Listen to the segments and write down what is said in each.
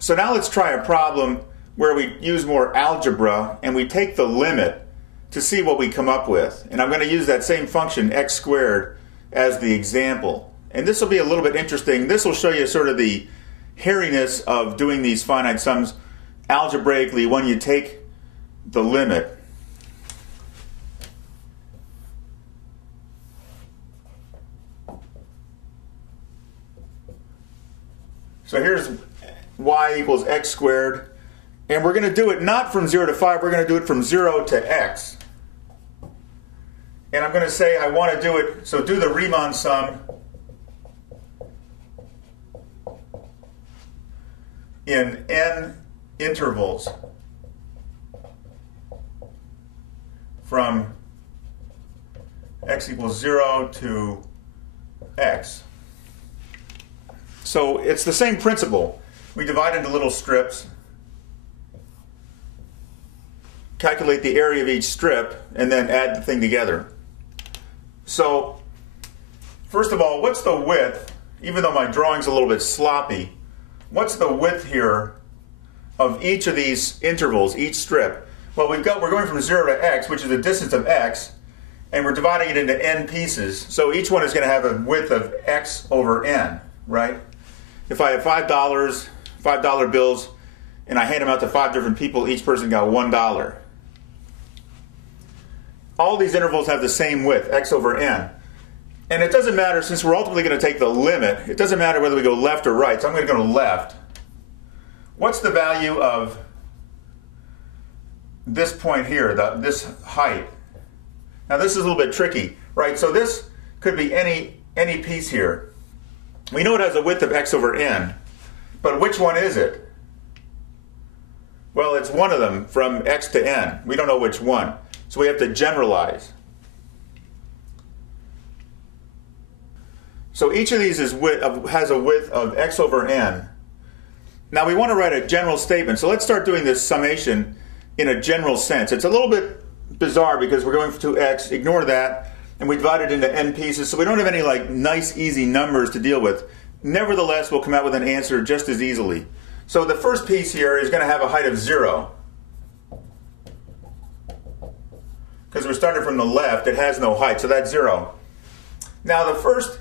So now let's try a problem where we use more algebra and we take the limit to see what we come up with. And I'm going to use that same function, x squared, as the example. And this will be a little bit interesting. This will show you sort of the hairiness of doing these finite sums algebraically when you take the limit. So here's y equals x squared. And we're going to do it not from 0 to 5, we're going to do it from 0 to x. And I'm going to say I want to do it, so do the Riemann sum in n intervals from x equals 0 to x. So it's the same principle. We divide into little strips, calculate the area of each strip, and then add the thing together. So, first of all, what's the width, even though my drawing's a little bit sloppy, what's the width here of each of these intervals, each strip? Well, we're going from 0 to x, which is the distance of x, and we're dividing it into n pieces. So each one is going to have a width of x over n, right? If I have $5 bills, and I hand them out to 5 different people, each person got $1. All these intervals have the same width, x over n. And it doesn't matter, since we're ultimately going to take the limit, it doesn't matter whether we go left or right, so I'm going to go left. What's the value of this point here, this height? Now this is a little bit tricky, right? So this could be any piece here. We know it has a width of x over n, but which one is it? Well, it's one of them from x to n. We don't know which one. So we have to generalize. So each of these has a width of x over n. Now we want to write a general statement. So let's start doing this summation in a general sense. It's a little bit bizarre because we're going to x, ignore that, and we divide it into n pieces. So we don't have any like nice easy numbers to deal with. Nevertheless, we'll come out with an answer just as easily. So the first piece here is going to have a height of 0. Because we're starting from the left, it has no height, so that's 0. Now the first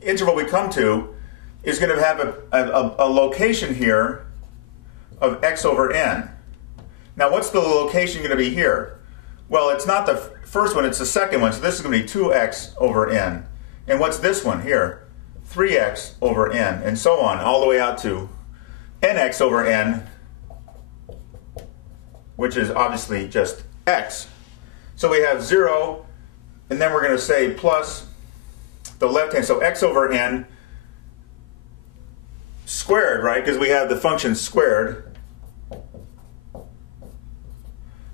interval we come to is going to have a location here of x over n. Now what's the location going to be here? Well, it's not the first one, it's the second one, so this is going to be 2x over n. And what's this one here? 3x over n, and so on, all the way out to nx over n, which is obviously just x. So we have 0, and then we're going to say plus the left hand, so x over n squared, right, because we have the function squared,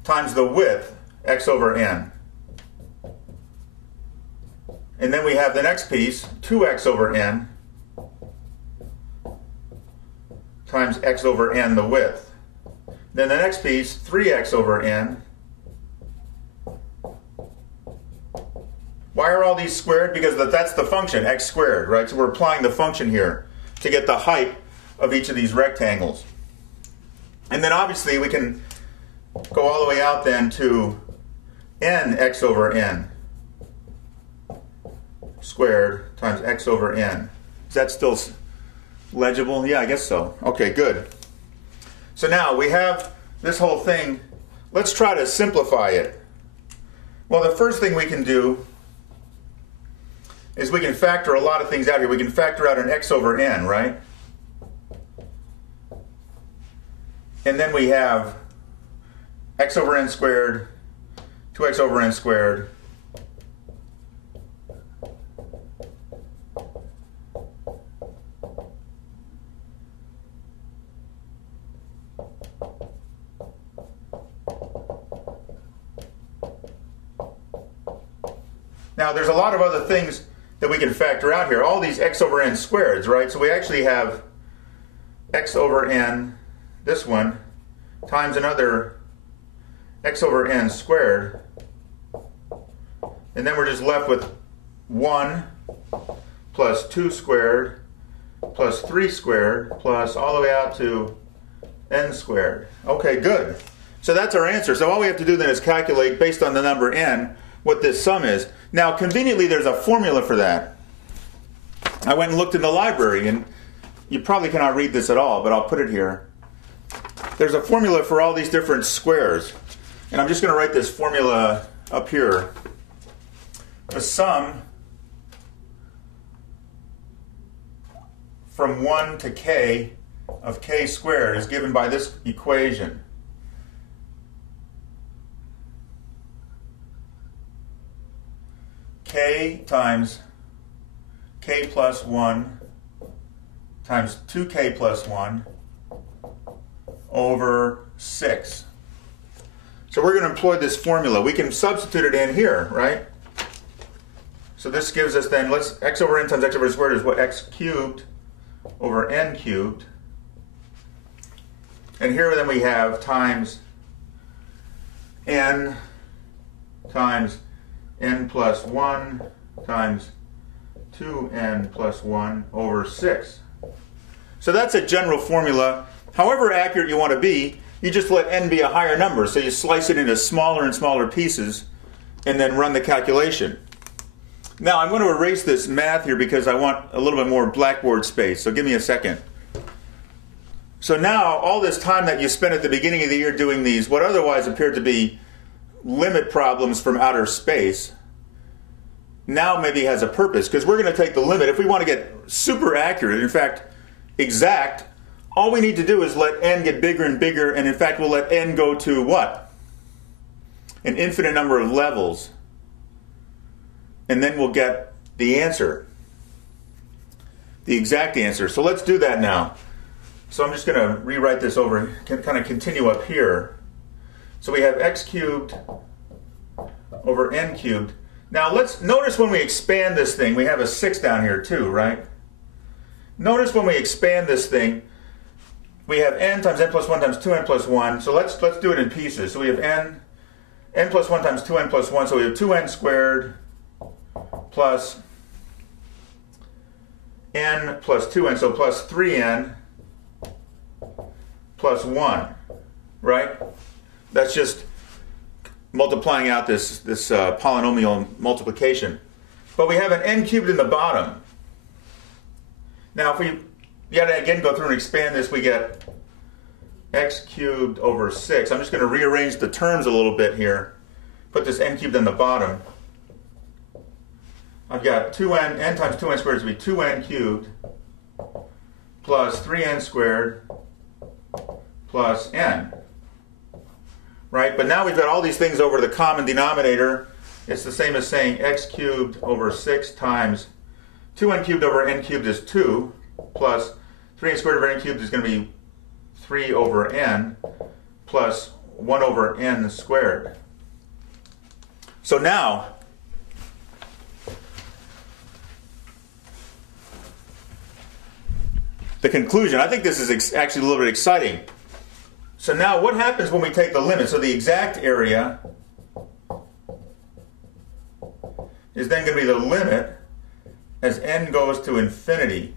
times the width, x over n. And then we have the next piece, 2x over n, times x over n, the width. Then the next piece, 3x over n. Why are all these squared? Because that's the function, x squared, right? So we're applying the function here to get the height of each of these rectangles. And then obviously we can go all the way out then to nx over n squared times x over n. Is that still legible? Yeah, I guess so. Okay, good. So now we have this whole thing. Let's try to simplify it. Well, the first thing we can do is we can factor a lot of things out here. We can factor out an x over n, right? And then we have x over n squared, 2x over n squared, now there's a lot of other things that we can factor out here. All these x over n squareds, right? So we actually have x over n, this one, times another x over n squared. And then we're just left with 1 plus 2 squared plus 3 squared plus all the way out to n squared. Okay, good. So that's our answer. So all we have to do then is calculate, based on the number n, what this sum is. Now, conveniently, there's a formula for that. I went and looked in the library, and you probably cannot read this at all, but I'll put it here. There's a formula for all these different squares. And I'm just going to write this formula up here. The sum from 1 to k of k squared is given by this equation. K times k plus 1 times 2k plus 1 over 6. So we're going to employ this formula. We can substitute it in here, right? So this gives us then, x over n times x over n squared is what? X cubed over n cubed. And here then we have times n times n plus 1 times 2n plus 1 over 6. So that's a general formula. However accurate you want to be, you just let n be a higher number. So you slice it into smaller and smaller pieces and then run the calculation. Now I'm going to erase this math here because I want a little bit more blackboard space. So give me a second. So now all this time that you spent at the beginning of the year doing these, what otherwise appeared to be limit problems from outer space, now maybe has a purpose, because we're going to take the limit. If we want to get super accurate, in fact exact, all we need to do is let n get bigger and bigger, and in fact we'll let n go to what? An infinite number of levels. And then we'll get the answer, the exact answer. So let's do that now. So I'm just going to rewrite this over, kind of continue up here. So we have x cubed over n cubed. Now let's notice when we expand this thing, we have a 6 down here too, right? Notice when we expand this thing, we have n times n plus 1 times 2n plus 1. So let's do it in pieces. So we have n plus 1 times 2n plus 1. So we have 2n squared plus n plus 2n, so plus 3n plus 1, right? That's just multiplying out this polynomial multiplication. But we have an n cubed in the bottom. Now if we yet again go through and expand this, we get x cubed over 6. I'm just going to rearrange the terms a little bit here. Put this n cubed in the bottom. I've got 2n, n times 2n squared is going to be 2n cubed plus 3n squared plus n. Right? But now we've got all these things over the common denominator. It's the same as saying x cubed over 6 times 2n cubed over n cubed is 2 plus 3n squared over n cubed is going to be 3 over n plus 1 over n squared. So now, the conclusion, I think this is actually a little bit exciting. So now what happens when we take the limit? So the exact area is then going to be the limit as n goes to infinity.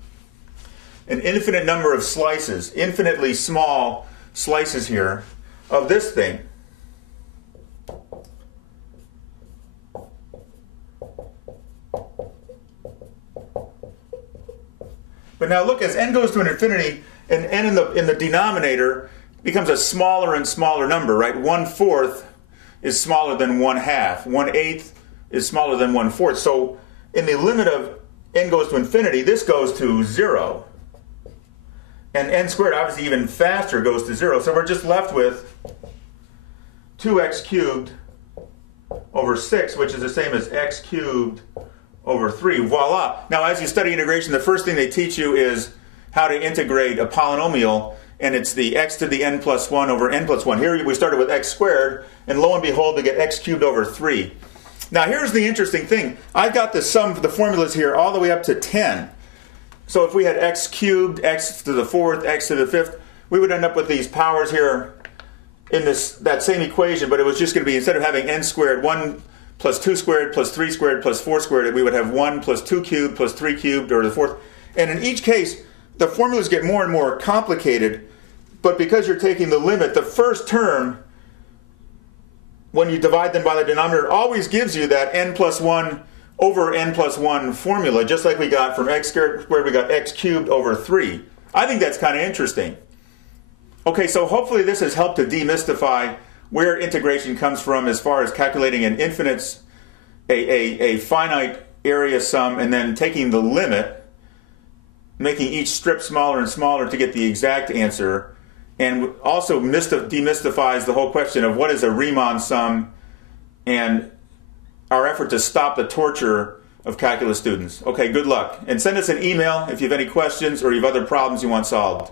An infinite number of slices, infinitely small slices here of this thing. But now look, as n goes to an infinity, and n in the denominator becomes a smaller and smaller number, right? 1/4 is smaller than 1/2. 1/8 is smaller than 1/4. So in the limit of n goes to infinity, this goes to 0. And n squared, obviously even faster, goes to 0. So we're just left with 2x cubed over 6, which is the same as x cubed over 3. Voila! Now as you study integration, the first thing they teach you is how to integrate a polynomial, and it's the x to the n plus 1 over n plus 1. Here we started with x squared, and lo and behold, we get x cubed over 3. Now here's the interesting thing. I've got the sum of the formulas here all the way up to 10. So if we had x cubed, x to the 4th, x to the 5th, we would end up with these powers here in that same equation, but it was just going to be, instead of having n squared, 1 plus 2 squared plus 3 squared plus 4 squared, we would have 1 plus 2 cubed plus 3 cubed, or the 4th. And in each case, the formulas get more and more complicated but because you're taking the limit, the first term, when you divide them by the denominator, always gives you that n plus 1 over n plus 1 formula, just like we got from x squared, we got x cubed over 3. I think that's kind of interesting. Okay, so hopefully this has helped to demystify where integration comes from as far as calculating an infinite, a finite area sum, and then taking the limit, making each strip smaller and smaller to get the exact answer, and also demystifies the whole question of what is a Riemann sum and our effort to stop the torture of calculus students. Okay, good luck. And send us an email if you have any questions or you have other problems you want solved.